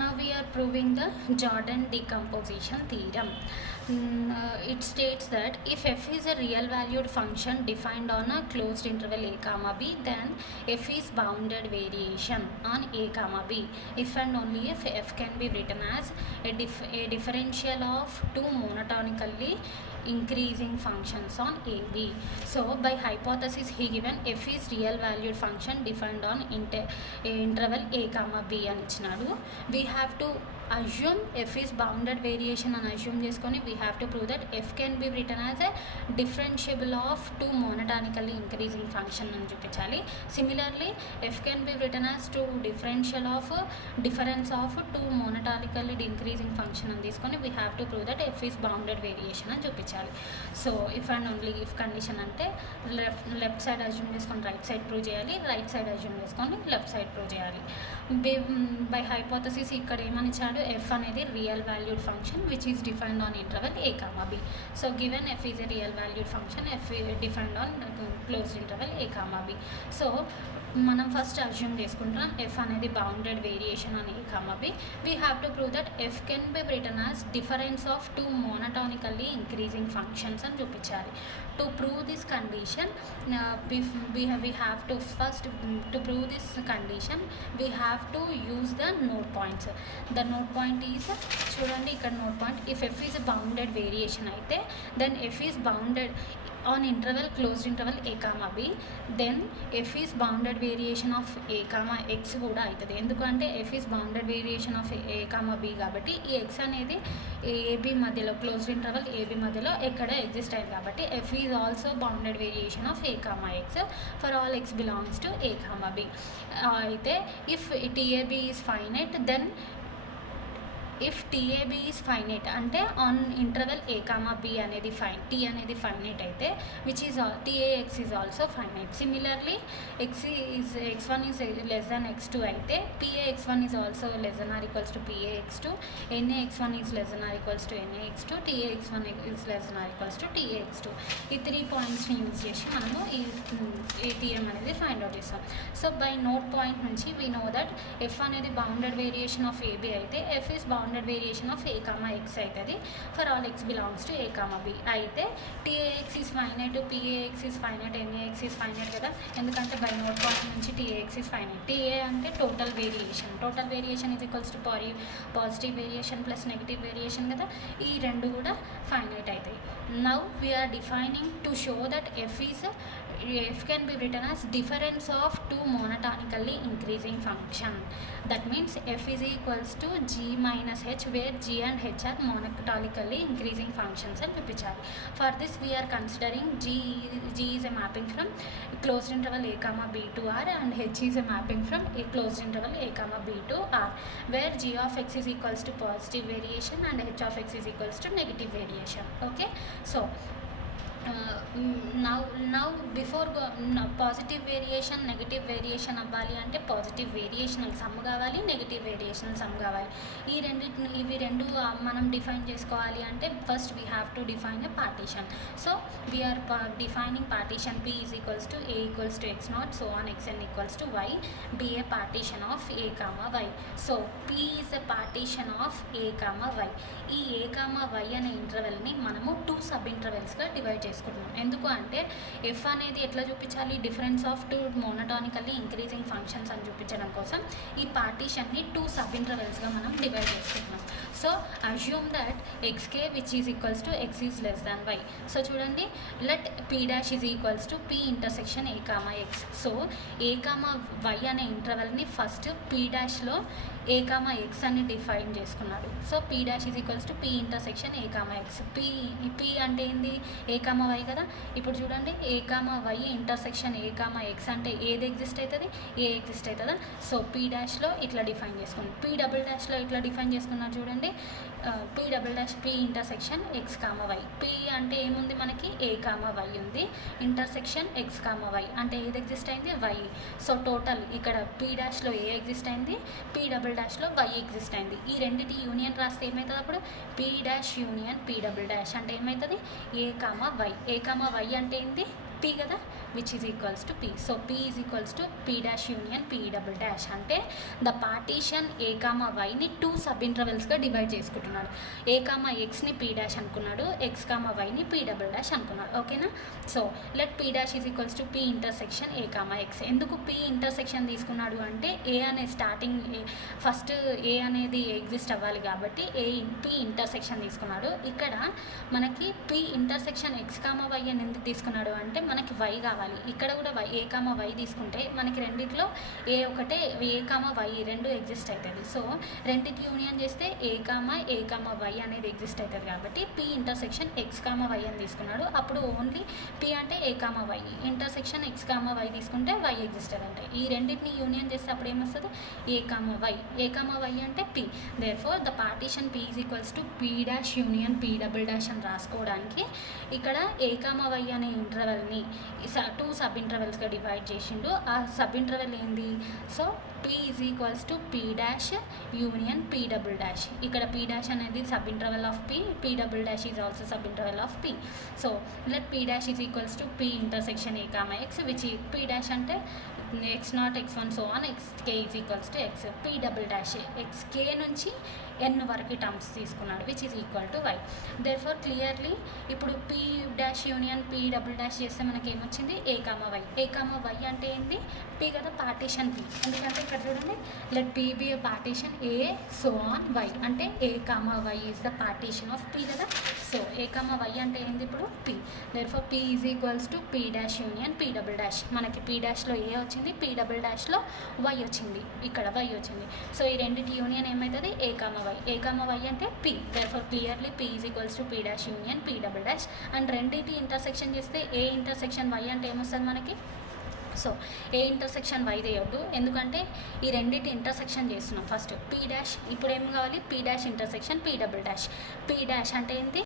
Now we are proving the Jordan decomposition theorem. It states that if f is a real valued function defined on a closed interval a comma b, then f is bounded variation on a comma b. If and only if f can be written as a differential of two monotonically increasing functions on AB. So by hypothesis he given f is real valued function defined on interval a comma b అని ఇచ్చినాడు. We have to assume f is bounded variation అని assume చేసుకొని we have to prove that f can be written as a differentiable of two monotonically increasing function అని చూపించాలి. Similarly f can be written as two differential of difference of two monotonically increasing function అని తీసుకొని we have to prove that f is bounded variation అని చూపించాలి. So if and only if condition అంటే left side assume చేసుకొని right side prove చేయాలి, right side assume చేసుకొని left side prove చేయాలి. By hypothesis ఇక్కడ ఏమని ఇచ్చాడు, ఎఫ్ అనేది real valued function which is defined on interval A comma B. So given F is a real valued function, F defined on closed interval A comma B. సో మనం first assume చేసుకుంటాం F అనేది bounded variation అని A comma B. We have to prove that F can be written as difference of two monotonically increasing functions అని చూపించాలి. To prove this condition, we have to first to prove this condition we have to use the node points. The node point is చూడండి ఇక్కడ node point. If f is a bounded variation అయితే then f is bounded on interval closed interval a comma b, then f is bounded variation of a comma x కూడా అవుతుంది. ఎందుకంటే f is bounded variation of a comma b కాబట్టి ఈ x అనేది ab మధ్యలో closed interval ab మధ్యలో ఎక్కడ exist అయింది కాబట్టి f is also bounded variation of a comma x for all x belongs to a comma b. అయితే if tab is finite, then if tab is finite అంటే on interval A comma B అనేది t అనేది finite అయితే which is tax is also finite. Similarly x1 is less than x2 అయితే pax1 is also less than or equals to pax2, nax1 is less than or equals to nax2, tax1 is less than or equals to tax2. ఈ 3 పాయింట్స్ని use చేసి మనము ఈ theorem అనేది find out చేస్తాం. So by note point నుంచి we know that F అనేది bounded variation of AB అయితే F is bounded variation of A comma X అవుతుంది for all X belongs to A comma B. అయితే TAX is finite, PAX is finite, NAX is finite కదా, ఎందుకంటే by note point నుంచి TAX is finite. TA అంటే total variation, total variation is equals to positive variation plus negative variation కదా, ఈ రెండు కూడా finite అవుతాయి. Now we're defining to show that f can be written as difference of two monotonically increasing function. That means f is equals to g minus h, where g and h are monotonically increasing functions and చూపించాలి. For this we are considering g is a mapping from closed interval a comma b to r and h is a mapping from a closed interval a comma b to r, where g of x is equals to positive variation and h of x is equals to negative variation. Okay, so now before positive variation negative variation అవ్వాలి అంటే positive variational sum కావాలి, negative variational sum కావాలి. ఇవి రెండు మనం define చేసుకోవాలి అంటే first we have to define a partition. So we are defining partition p is equals to a equals to x naught so on xn equals to y be a partition of a comma y. So p is a partition of a comma y. ఈ a comma y అనే ఇంటర్వెల్ని మనము 2 sub ఇంటర్వెల్స్గా divide చేసుకుంటున్నాం. ఎందుకు అంటే F అనేది ఎట్లా చూపించాలి, difference of two monotonically increasing functions అని చూపించడం కోసం ఈ పార్టీషన్ని 2 సబ్ ఇంటర్వెల్స్గా మనం డివైడ్ చేసుకుంటున్నాం. So assume that xk which is equals to x is less than y. So చూడండి, let p dash is equals to p intersection a comma x. So a comma y అనే ఇంటర్వెల్ని first p డాష్లో A comma X అని define చేసుకున్నాడు. So p dash is equals to p intersection A comma X. p అంటే ఏంది, A comma Y కదా. ఇప్పుడు చూడండి, A comma Y intersection A comma X అంటే ఏది ఎగ్జిస్ట్ అవుతుంది, ఏ ఎగ్జిస్ట్ అవుతుందా. సో p డాష్లో ఇట్లా డిఫైన్ చేసుకున్నాం, p డబుల్ డాష్లో ఇట్లా డిఫైన్ చేసుకున్నారు చూడండి, p double dash p intersection X comma Y. p అంటే ఏముంది మనకి, ఏ కామా వై ఉంది, ఇంటర్సెక్షన్ ఎక్స్ కామా వై అంటే ఏది ఎగ్జిస్ట్ అయింది, వై. సో టోటల్ ఇక్కడ p డాష్లో ఏ ఎగ్జిస్ట్ అయింది, p డబుల్ డాష్లో వై ఎగ్జిస్ట్ అయింది. ఈ రెండింటి యూనియన్ రాస్తే ఏమవుతుంది, అప్పుడు p dash union p double dash అంటే ఏమవుతుంది, A comma Y. A comma Y అంటే ఏంటి, p కదా, which is equals to P. So P is equals to P dash union P double dash అంటే ద పార్టీషన్ ఏ కామా వైని 2 sub ఇంటర్వెల్స్గా divide చేసుకుంటున్నాడు. A comma ఎక్స్ని P dash అనుకున్నాడు, X comma వైని పీ డబుల్ డాష్ అనుకున్నాడు. ఓకేనా. So let P dash is equals to P intersection A comma X. ఎందుకు పీ ఇంటర్సెక్షన్ తీసుకున్నాడు అంటే ఏ అనే స్టార్టింగ్ ఫస్ట్ ఏ అనేది ఎగ్జిస్ట్ అవ్వాలి కాబట్టి పీ ఇంటర్సెక్షన్ తీసుకున్నాడు. ఇక్కడ మనకి P intersection X comma Y అని ఎందుకు తీసుకున్నాడు అంటే మనకి వై కావాలి. ఇక్కడ కూడా వై ఏ కామా వై తీసుకుంటే మనకి రెండిట్లో ఏ ఒకటే ఏ కామా వై రెండు ఎగ్జిస్ట్ అవుతుంది. సో రెండింటి యూనియన్ చేస్తే ఏ కామా వై అనేది ఎగ్జిస్ట్ అవుతుంది కాబట్టి P intersection X comma Y అని తీసుకున్నాడు. అప్పుడు ఓన్లీ పీ అంటే A comma Y, intersection X comma Y తీసుకుంటే వై ఎగ్జిస్టెడ్ అంటే ఈ రెండింటిని యూనియన్ చేస్తే అప్పుడు ఏమొస్తుంది ఏ కామా వై అంటే P. Therefore the partition P is equals to P dash union P double dash అని రాసుకోవడానికి ఇక్కడ ఏ కామా వై అనే ఇంటర్వెల్ని 2 సబ్ ఇంటర్వెల్స్గా డివైడ్ చేసిండు. ఆ సబ్ ఇంటర్వెల్ ఏంది? So P is equals to P dash union P double dash. ఇక్కడ P dash అనేది sub interval of P double dash is also sub interval of P. So let P dash is equals to P intersection A comma X which P dash అంటే x0 x1 so on xk is equals to X. P double dash xk నుంచి n వరకు terms తీసుకున్నాడు which is equal to Y. Therefore clearly ఇప్పుడు P dash union P double dash చేస్తే మనకి ఏమొచ్చింది ఏ comma Y అంటే ఏంది పీ కదా, పార్టీషన్ పీ. ఎందుకంటే ఇక్కడ చూడండి let P be A partition A so on Y అంటే A comma Y is the partition of P కదా. సో ఏ కామా వై అంటే ఏంది ఇప్పుడు P. Therefore P is equals to P dash union P double dash. మనకి P డాష్లో A వచ్చింది, P double డాష్లో వై వచ్చింది, ఇక్కడ వై వచ్చింది. సో ఈ రెండింటి యూనియన్ ఏమవుతుంది ఏ కామా వై అంటే P. Therefore clearly P is equals to P dash union P double dash. And రెండింటి ఇంటర్సెక్షన్ చేస్తే ఏ ఇంటర్సెక్షన్ వై అంటే ఏమొస్తుంది మనకి. సో ఏ ఇంటర్సెక్షన్ వై చేయొద్దు ఎందుకంటే ఈ రెండింటి ఇంటర్సెక్షన్ చేస్తున్నాం ఫస్ట్ పీ డాష్. ఇప్పుడు ఏం కావాలి P dash intersection P double dash. P dash అంటే ఏంటి